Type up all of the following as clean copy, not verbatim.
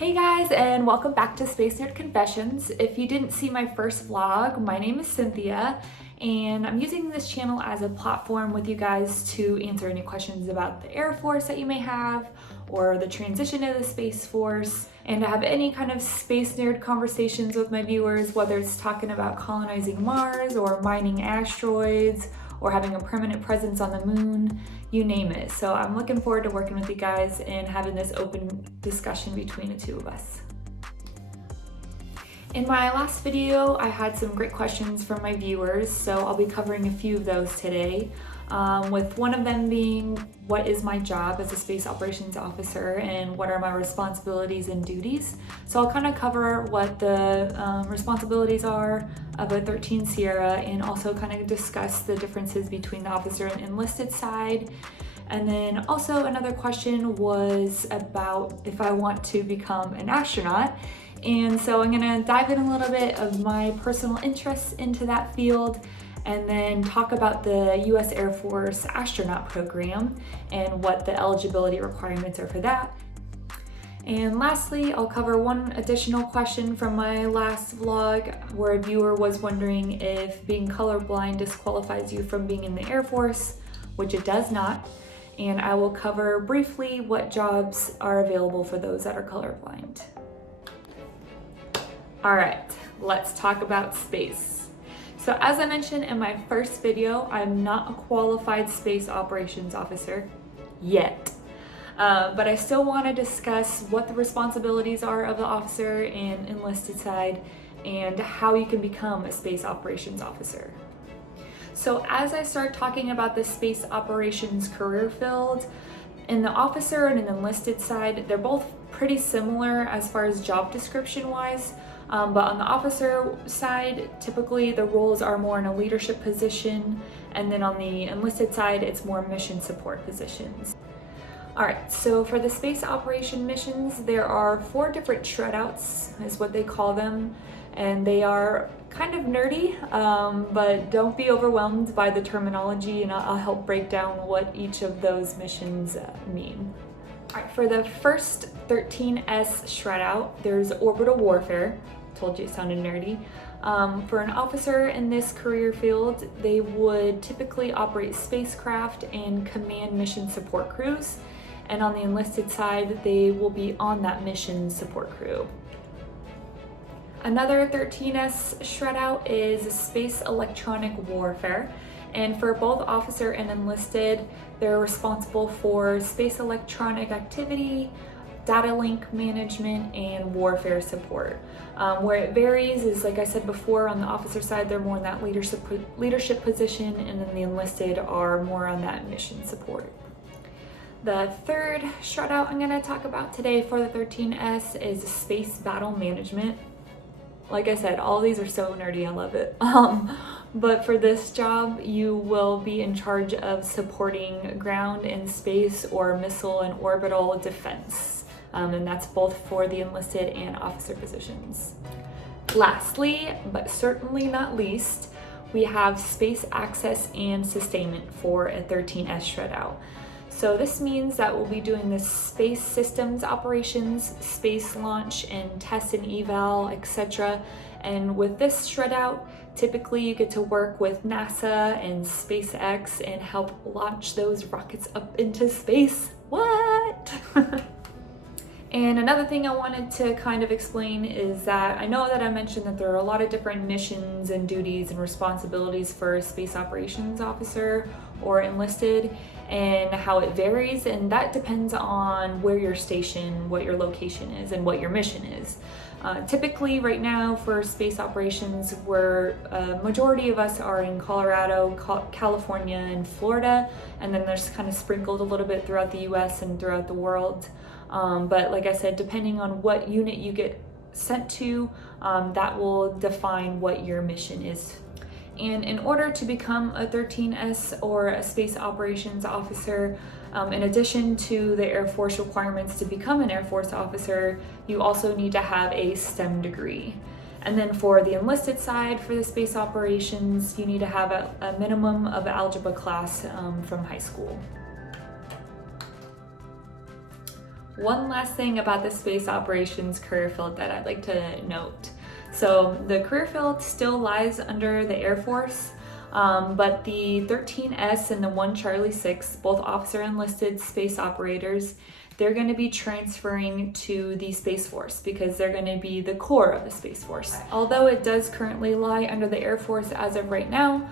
Hey guys, and welcome back to Space Nerd Confessions. If you didn't see my first vlog, my name is Cynthia, and I'm using this channel as a platform with you guys to answer any questions about the Air Force that you may have, or the transition to the Space Force, and to have any kind of space nerd conversations with my viewers, whether it's talking about colonizing Mars, or mining asteroids, or having a permanent presence on the moon, you name it. So I'm looking forward to working with you guys and having this open discussion between the two of us. In my last video, I had some great questions from my viewers, so I'll be covering a few of those today. With one of them being, what is my job as a space operations officer and what are my responsibilities and duties? So I'll kind of cover what the responsibilities are of a 13 Sierra and also kind of discuss the differences between the officer and enlisted side. And then also another question was about if I want to become an astronaut. And so I'm gonna dive in a little bit of my personal interests into that field and then talk about the US Air Force astronaut program and what the eligibility requirements are for that. And lastly, I'll cover one additional question from my last vlog where a viewer was wondering if being colorblind disqualifies you from being in the Air Force, which it does not. And I will cover briefly what jobs are available for those that are colorblind. All right, let's talk about space. So as I mentioned in my first video, I'm not a qualified space operations officer yet. But I still want to discuss what the responsibilities are of the officer and enlisted side and how you can become a space operations officer. So as I start talking about the space operations career field, in the officer and an enlisted side, they're both pretty similar as far as job description wise. But on the officer side, typically the roles are more in a leadership position, and then on the enlisted side, it's more mission support positions. All right, so for the space operation missions, there are 4 different shred outs, is what they call them, and they are kind of nerdy, but don't be overwhelmed by the terminology, and I'll help break down what each of those missions mean. All right, for the first 13S shred out, there's orbital warfare. Told you it sounded nerdy. For an officer in this career field, they would typically operate spacecraft and command mission support crews. And on the enlisted side, they will be on that mission support crew. Another 13S shred out is space electronic warfare. And for both officer and enlisted, they're responsible for space electronic activity, data link management, and warfare support. Where it varies is, like I said before, on the officer side, they're more in that leadership position, and then the enlisted are more on that mission support. The third shred out I'm going to talk about today for the 13S is space battle management. Like I said, all these are so nerdy, I love it. But for this job, you will be in charge of supporting ground and space or missile and orbital defense. And that's both for the enlisted and officer positions. Lastly, but certainly not least, we have space access and sustainment for a 13S shred out. So this means that we'll be doing the space systems operations, space launch and test and eval, etc. And with this shred out, typically you get to work with NASA and SpaceX and help launch those rockets up into space. What? And another thing I wanted to kind of explain is that I know that I mentioned that there are a lot of different missions and duties and responsibilities for a space operations officer or enlisted, and how it varies, and that depends on where you're stationed, what your location is, and what your mission is. Typically right now for space operations, majority of us are in Colorado, California, and Florida, and then there's kind of sprinkled a little bit throughout the US and throughout the world. But like I said, depending on what unit you get sent to, that will define what your mission is. And in order to become a 13S or a space operations officer, in addition to the Air Force requirements to become an Air Force officer, you also need to have a STEM degree. And then for the enlisted side, for the space operations, you need to have a minimum of algebra class from high school. One last thing about the space operations career field that I'd like to note. So the career field still lies under the Air Force, but the 13S and the 1 Charlie 6, both officer enlisted space operators, they're going to be transferring to the Space Force because they're going to be the core of the Space Force. Although it does currently lie under the Air Force as of right now,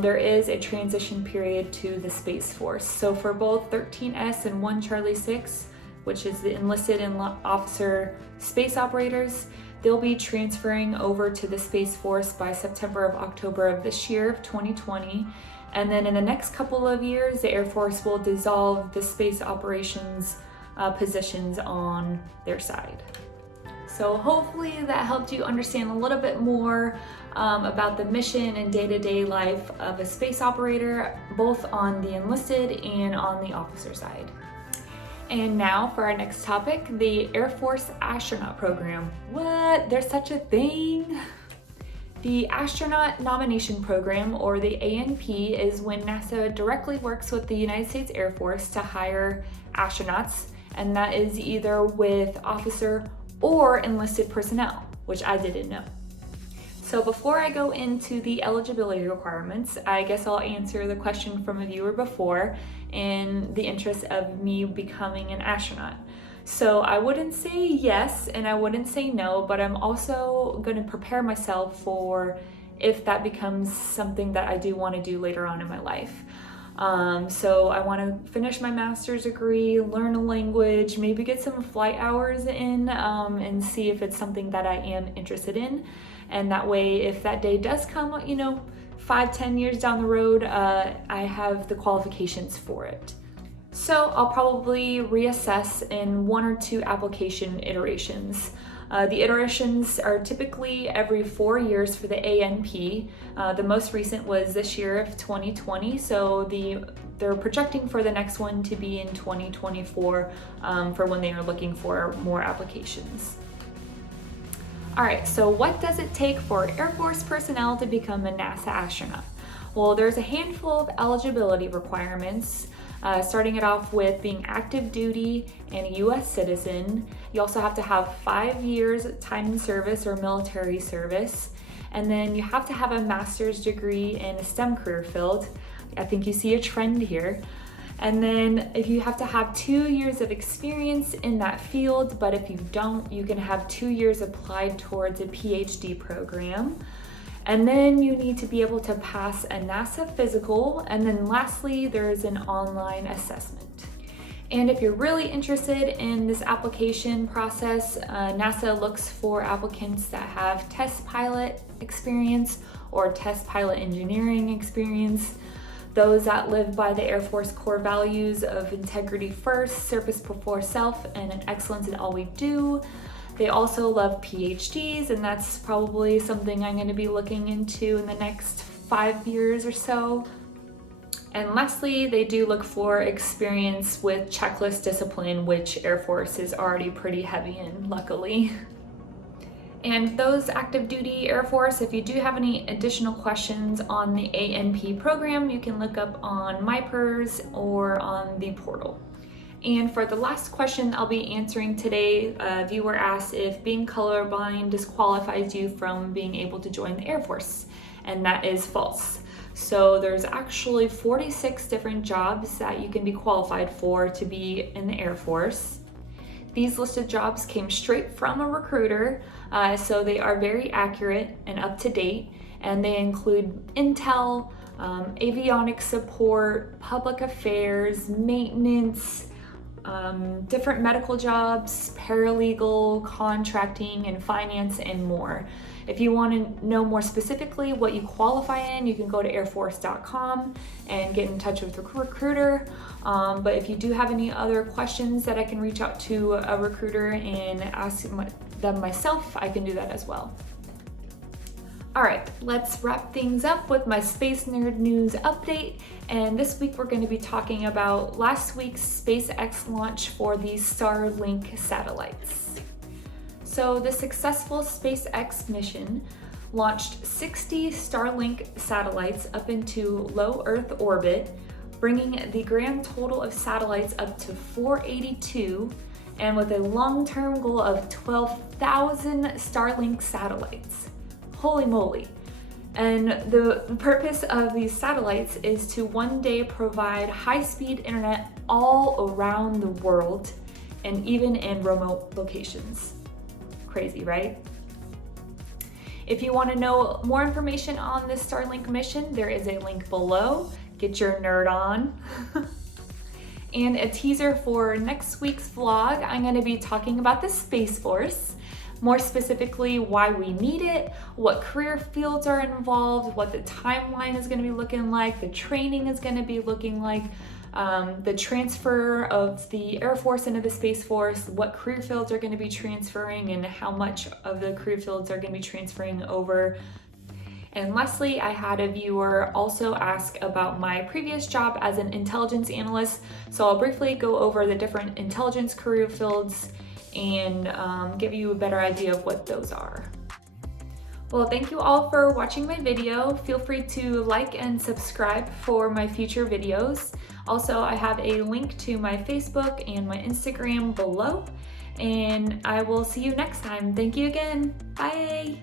there is a transition period to the Space Force. So for both 13S and 1 Charlie 6, which is the enlisted and officer space operators, they'll be transferring over to the Space Force by October of this year of 2020. And then in the next couple of years, the Air Force will dissolve the space operations positions on their side. So hopefully that helped you understand a little bit more about the mission and day-to-day life of a space operator, both on the enlisted and on the officer side. And now for our next topic, the Air Force Astronaut Program. What? There's such a thing? The Astronaut Nomination Program, or the ANP, is when NASA directly works with the United States Air Force to hire astronauts, and that is either with officer or enlisted personnel, which I didn't know. So before I go into the eligibility requirements, I guess I'll answer the question from a viewer before in the interest of me becoming an astronaut. So I wouldn't say yes and I wouldn't say no, but I'm also going to prepare myself for if that becomes something that I do want to do later on in my life. So I want to finish my master's degree, learn a language, maybe get some flight hours in, and see if it's something that I am interested in. And that way, if that day does come, 5-10 years down the road, I have the qualifications for it. So I'll probably reassess in 1 or 2 application iterations. The iterations are typically every 4 years for the ANP. The most recent was this year of 2020, so they're projecting for the next one to be in 2024 for when they are looking for more applications. All right, so what does it take for Air Force personnel to become a NASA astronaut? Well, there's a handful of eligibility requirements. Starting it off with being active duty and a U.S. citizen. You also have to have 5 years time in service or military service. And then you have to have a master's degree in a STEM career field. I think you see a trend here. And then if you have to have 2 years of experience in that field, but if you don't, you can have 2 years applied towards a PhD program. And then you need to be able to pass a NASA physical. And then lastly, there is an online assessment. And if you're really interested in this application process, NASA looks for applicants that have test pilot experience or test pilot engineering experience. Those that live by the Air Force core values of integrity first, service before self, and an excellence in all we do. They also love PhDs, and that's probably something I'm going to be looking into in the next 5 years or so. And lastly, they do look for experience with checklist discipline, which Air Force is already pretty heavy in, luckily. And those active duty Air Force, if you do have any additional questions on the ANP program, you can look up on MyPers or on the portal. And for the last question I'll be answering today, a viewer asked if being colorblind disqualifies you from being able to join the Air Force, and that is false. So there's actually 46 different jobs that you can be qualified for to be in the Air Force. These listed jobs came straight from a recruiter, so they are very accurate and up to date, and they include intel, avionics support, public affairs, maintenance, different medical jobs, paralegal, contracting, and finance, and more. If you want to know more specifically what you qualify in, you can go to airforce.com and get in touch with the recruiter. But if you do have any other questions that I can reach out to a recruiter and ask them myself, I can do that as well. All right, let's wrap things up with my Space Nerd News update. And this week we're going to be talking about last week's SpaceX launch for the Starlink satellites. So the successful SpaceX mission launched 60 Starlink satellites up into low Earth orbit, bringing the grand total of satellites up to 482, and with a long-term goal of 12,000 Starlink satellites. Holy moly. And the purpose of these satellites is to one day provide high-speed internet all around the world and even in remote locations. Crazy, right? If you want to know more information on this Starlink mission, there is a link below. Get your nerd on. And a teaser for next week's vlog, I'm going to be talking about the Space Force. More specifically, why we need it, what career fields are involved, what the timeline is going to be looking like, the training is going to be looking like, the transfer of the Air Force into the Space Force, what career fields are going to be transferring, and how much of the career fields are going to be transferring over. And lastly, I had a viewer also ask about my previous job as an intelligence analyst, so I'll briefly go over the different intelligence career fields and give you a better idea of what those are. Well, thank you all for watching my video. Feel free to like and subscribe for my future videos. Also, I have a link to my Facebook and my Instagram below, and I will see you next time. Thank you again. Bye.